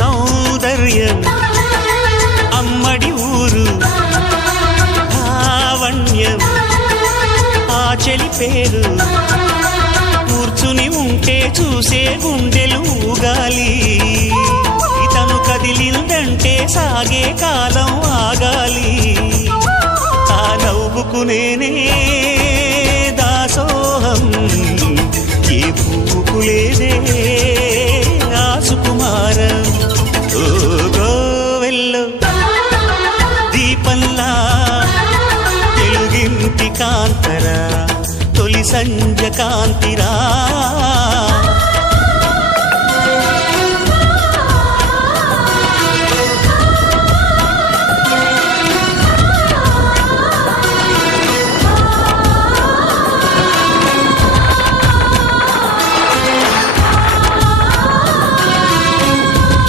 సౌందర్యం అమ్మడి ఊరు లావణ్యం ఆ చెలి పేరు కూర్చుని ఉంటే చూసే గుండెలు ఊగాలి ఇతను కదిలిందంటే సాగే కాలం ఆగాలి ఆ నవ్వుకు నేనే దాసోహం ఏ పువ్వుకు లేదే ఆ సుకుమారం ఓ గోవెల్లో దీపంలా తెలుగింటి కాంతరా తొలి సంజ కాంతిరా